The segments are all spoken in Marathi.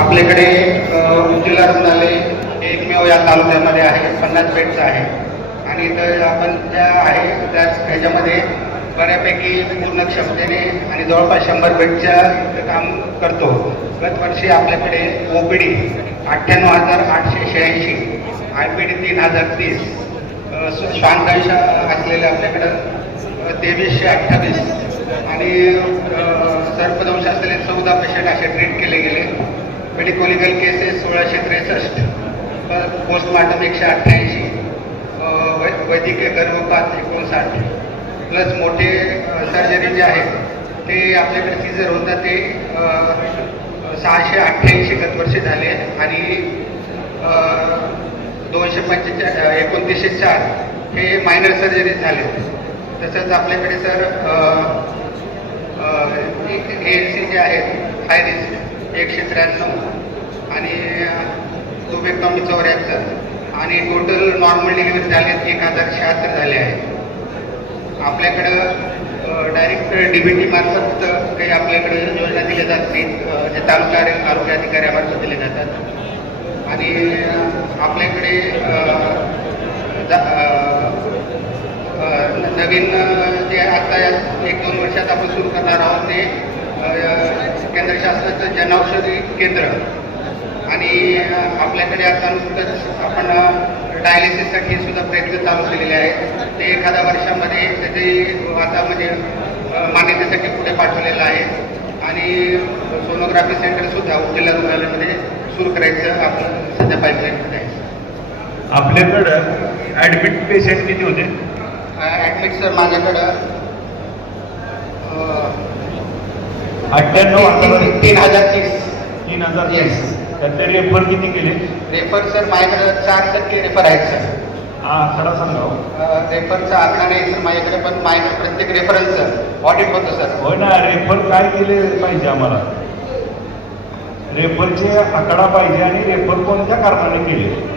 आपल्याकडे अ, जिल्हा रुग्णालय एकमेव या तालुक्यामध्ये आहे पन्नास बेडचं आहे. आणि इथं आपण ज्या आहे त्याच ह्याच्यामध्ये बऱ्यापैकी पूर्ण क्षमतेने आणि जवळपास शंभर बेडच्या काम करतो. गत वर्षी आपल्याकडे ओ पी डी अठ्ठ्याण्णव हजार आठशे शहाऐंशी आय पी डी तीन हजार तीस अ, असलेले आपल्याकडं तेवीसशे अठ्ठावीस आणि सर्पदंश असलेले चौदा पेशंट असे ट्रीट केले गेले. मेडिकोलिकल केसेस सोळाशे त्रेसष्ट पोस्टमार्टम एकशे अठ्ठ्याऐंशी वैद्यकीय गर्भपात एकोणसाठ प्लस मोठे सर्जरी जे आहेत ते आपल्याकडे सीझर होतं ते सहाशे अठ्ठ्याऐंशी गत वर्षी झाले आणि दोनशे पंचेचाळ एकोणतीसशे चार हे मायनर सर्जरी झाले तसंच आपल्याकडे सर ए एल सी जे आहेत हाय रिस्क एकशे त्र्याण्णव आणि टोबेक्टॉमी चौऱ्याहत्तर. आणि टोटल नॉर्मल डिलिव्हरी झाले एक हजार शहात्तर झाले आहेत. आपल्याकडं डायरेक्ट डी बी टी मार्फत काही आपल्याकडे योजना दिल्या जात नाहीत. जे तालुका आरोग्य अधिकाऱ्यामार्फत दिले जातात. आणि आपल्याकडे जा- नवीन जे आता एक दोन वर्षात आपण सुरू करणार आहोत ते केंद्र शासनाचं जनौषधी केंद्र. आणि आपल्याकडे आता नुकतंच आपण डायलिसिससाठी सुद्धा प्रयत्न चालू केलेले आहेत. ते एखाद्या वर्षामध्ये त्याचे आता म्हणजे मान्यतेसाठी पुढे पाठवलेलं आहे. आणि सोनोग्राफी सेंटर सुद्धा जिल्हा रुग्णालयामध्ये सुरू करायचं आपण सध्या पाईपलाईनमध्ये आहे. आपल्याकडं ॲडमिट पेशंट किती होते? ॲडमिट सर माझ्याकडं अठ्ठ्याण्णव तीन- हजार तीन- तीन हजार तीस. तीन हजार Yes. त्यातले रेफर किती केले? रेफर सर माझ्याकडे चार टक्के रेफर आहेत सर हा आकडा सांगा हो. रेफरचा आकडा नाही सर माझ्याकडे पण माझ्याकडे प्रत्येक रेफरन्सचं ऑडिट होतं सर होय ना रेफर काय केले पाहिजे आम्हाला? रेफरचे आकडा पाहिजे आणि रेफर कोणत्या कारणाने केले?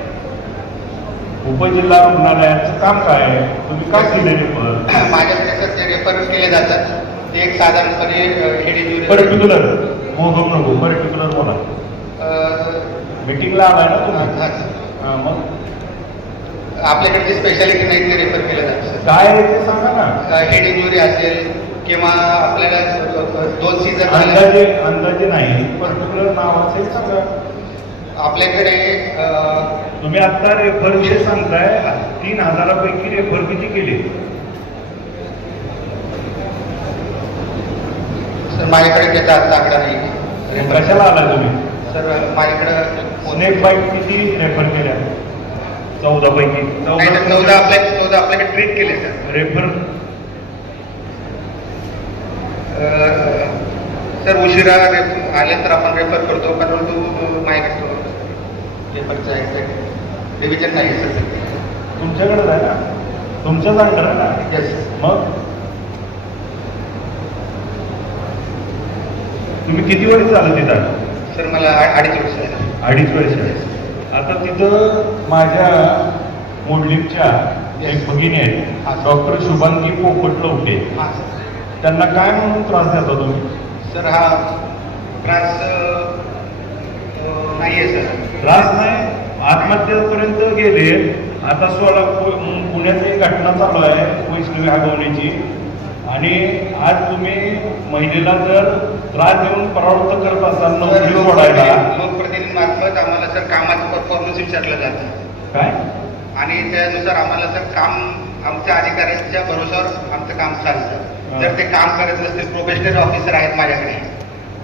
उपजिल्हा रुग्णालयाचं काम काय आहे? तुम्ही काय केले रेफर माझ्याकडे सर जे रेफर केले जातात. ते एक साधारणपणे पर्टिक्युलर नको पर्टिक्युलर बोला. मीटिंगला आलाय ना तुम्ही? मग? आपल्याकडे जी स्पेशालिटी नाही ते रेफर केलं जातं काय आहे ते सांगा ना. हेड इंजुरी असेल किंवा आपल्याला दोन सीझन अंदाजे अंदाजे नाही. पर्टिक्युलर नाव असेल सांगा. आपल्याकडे तुम्ही आता रेफर विषय सांगताय तीन हजारापैकी रेफर किती केले? सर माझ्याकडे त्याचा आकडा नाही. कशाला आला तुम्ही? सर माझ्याकडं स्नेक बाईट किती रेफर केल्या? चौदा पैकी. चौदा आपल्या चौदा आपल्याकडे ट्रीट केले सर. रेफर सर उशिरा रेफ- आले तर आपण रेफर करतो परंतु माझ्याकडे एक्झॅक्ट रिव्हिजन नाही सर. तुमच्याकडे आहे ना? तुमच्याच अंडर आहे ना? येस मग? तुम्ही किती वर्ष झालं तिथं? सर मला आ- अडीच वर्ष आहे अडीच वर्ष. आता तिथं माझ्या मोडलिपच्या एक भगिनी हा. आहेत डॉक्टर शुभांगी पोपट लवटे. हां सर. त्यांना काय म्हणून त्रास देता तुम्ही? सर हा त्रास नाही आहे सर. त्रास नाही? आत्महत्येपर्यंत गेले. आता सोलापूर पुण्यात एक घटना चालू आहे वैष्णवी हगवण्याची आणि आज तुम्ही महिलेला जर त्रास देऊन परावृत्त करत असाल नोकरी सोडायला लोकप्रतिनिधीमार्फत आम्हाला सर कामाचं परफॉर्मन्स विचारलं जातं. काय? आणि त्यानुसार आम्हाला सर काम आमच्या अधिकाऱ्यांच्या भरोशावर आमचं काम चालतं. जर ते काम करत नसतील प्रोफेशनल ऑफिसर आहेत माझ्याकडे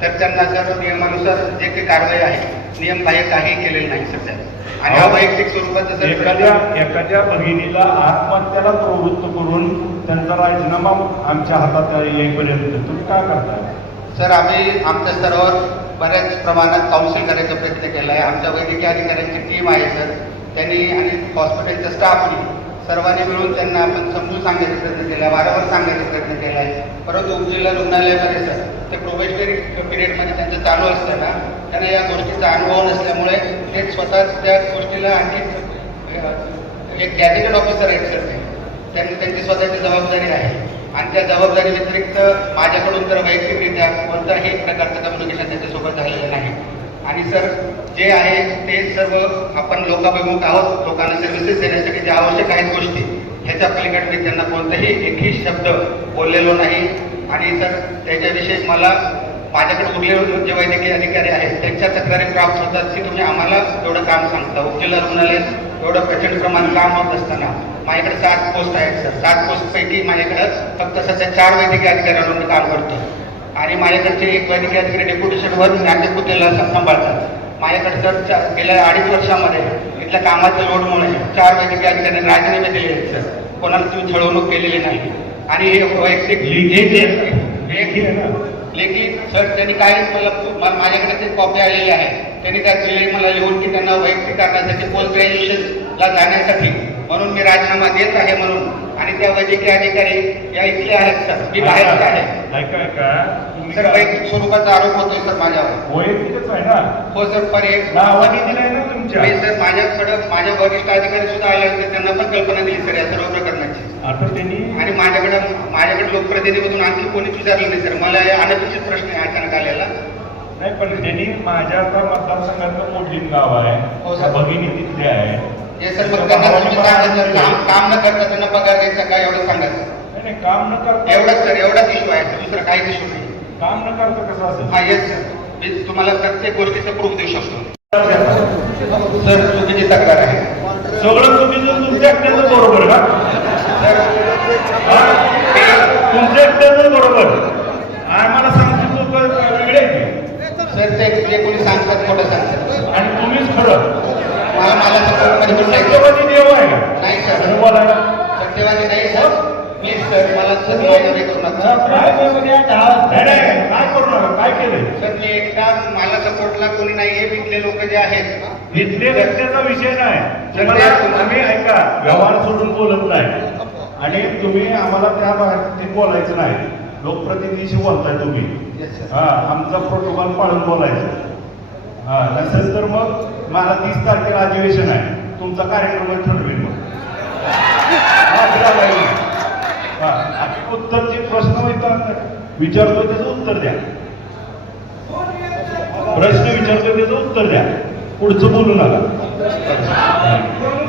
तर त्यांना सर नियमानुसार जे काही कारवाई आहे नियमबाह्य काही केलेलं नाही सध्या. आणि अवैयक्तिक स्वरूपात एखाद्या एखाद्या भगिनीला आत्महत्याला प्रवृत्त करून त्यांचा राजीनामा आमच्या हातात येईपर्यंत तुम्ही काय करताय सर आम्ही आमच्या स्तरावर बऱ्याच प्रमाणात काउन्सिल करायचा प्रयत्न केला आहे आमच्या वैद्यकीय अधिकाऱ्यांची टीम आहे सर. त्यांनी आणि हॉस्पिटलच्या स्टाफनी सर्वांनी मिळून त्यांना आपण समजून सांगण्याचा प्रयत्न केला वारंवार सांगण्याचा प्रयत्न केला आहे परंतु उपजिल्हा रुग्णालयामध्ये सर ते प्रोबेशनरी पिरियडमध्ये त्यांचं चालू असतं ना त्यांना या गोष्टीचा अनुभव नसल्यामुळे ते स्वतःच त्या गोष्टीला आणखी एक गॅजेटेड ऑफिसर आहेत सर. ते त्यांनी त्यांची स्वतःची जबाबदारी आहे. आणि त्या जबाबदारी व्यतिरिक्त माझ्याकडून तर वैयक्तिकरित्या कोणताही प्रकारचं कम्युनिकेशन त्याच्यासोबत झालेलं नाही. आणि सर जे आहे ते सर्व आपण लोकाभिमुख आहोत लोकांना सर्व्हिसेस देण्यासाठी ज्या आवश्यक आहेत गोष्टी ह्याच्या पलीकडे मी त्यांना कोणताही एकही शब्द बोललेलो नाही. आणि सर त्याच्याविषयी मला माझ्याकडे उरलेले जे वैद्यकीय अधिकारी आहेत त्यांच्या तक्रारी प्राप्त होतात की तुम्ही आम्हाला एवढं काम सांगता. उपजिल्हा रुग्णालयात एवढं प्रचंड प्रमाण काम होत असताना माझ्याकडे सात पोस्ट आहेत सर सात पोस्टपैकी माझ्याकडं फक्त सध्या चार वैद्यकीय अधिकाऱ्यांवर मी काम करतो आणि माझ्याकडचे एक वैद्यकीय अधिकारी डेप्युटेशनवर नाट्यकुतेला सांभाळतात. माझ्याकडे सर गेल्या अडीच वर्षामध्ये इथल्या कामाच्या लोडमुळे चार वैद्यकीय अधिकाऱ्यांनी राजीनामे दिले आहेत सर कोणाला तुम्ही छळवणूक केलेली नाही. आणि हे वैयक्तिक लेकिन सर त्यांनी काय मला माझ्याकडे ते कॉपी आलेली आहे त्यांनी त्यात दिले मला लिहून की त्यांना वैयक्तिक कारणासाठी पोस्ट ग्रॅज्युएशनला जाण्यासाठी म्हणून मी राजीनामा देत आहे म्हणून. आणि त्या वैद्यकीय अधिकारी या इथले आहेत सर. मी बाहेरचे आहे. सर वैयक्तिक स्वरूपाचा आरोप होतोय सर माझ्यावर. हो सर पण एक मी सर माझ्याकडे माझ्या वरिष्ठ अधिकारी सुद्धा आले होते त्यांना पण कल्पना दिली सर या सर्व आता त्यांनी आणि माझ्याकडे माझ्याकडे लोकप्रतिनिधीमधून आणखी कोणीच विचारलं नाही सर. मला हे अनपेक्षित प्रश्न आहे अचानक आलेला. नाही पण त्यांनी माझ्या आता मतदारसंघातलं मोडलीन गाव आहे. हो, सर. भगिनी तिथले आहे. हे सर मग त्यांना तुम्ही सांगा सर. काम काम न करता त्यांना पगार द्यायचा काय एवढं सांगा सर. नाही, नाही, काम न करता एवढंच सर. एवढाच इश्यू आहे सर. दुसरं काहीच इश्यू नाही. काम न करता कसं असेल? हा येस सर मी तुम्हाला प्रत्येक गोष्टीचं प्रूफ देऊ शकतो. सर चुकीची तक्रार आहे. सगळं चुकीचं तुमच्या एकट्याचं बरोबर का? एकट्याचं बरोबर. आम्हाला सांगतो लोक वेगळे. सर ते जे कोणी सांगतात खोटं सांगतात. आणि तुम्हीच खरं. मला. सत्यवादी देव आहे. नाही सर. सत्यवादी नाही सर. प्लीज सर मला सर वगैरे करू नका. काय करू नका? काय केलंय? सर मी एकदा मला सपोर्टला कोणी नाही हे विकले लोक जे आहेत. इथले व्यक्तीचा विषय नाही. तुम्हाला आम्ही ऐका व्यवहार सोडून बोलत नाही. आणि तुम्ही आम्हाला त्या बाबतीत बोलायचं नाही. लोकप्रतिनिधीशी बोलताय तुम्ही. हा आमचा प्रोटोकॉल पाळून बोलायचं. हा नसेल तर मग मला तीस तारखेला अधिवेशन आहे. तुमचा कार्यक्रम ठरवेल मग. उत्तर जे प्रश्न विचारतो त्याचं उत्तर द्या. प्रश्न विचारतो त्याचं उत्तर द्या. पुढचं बोलू नका.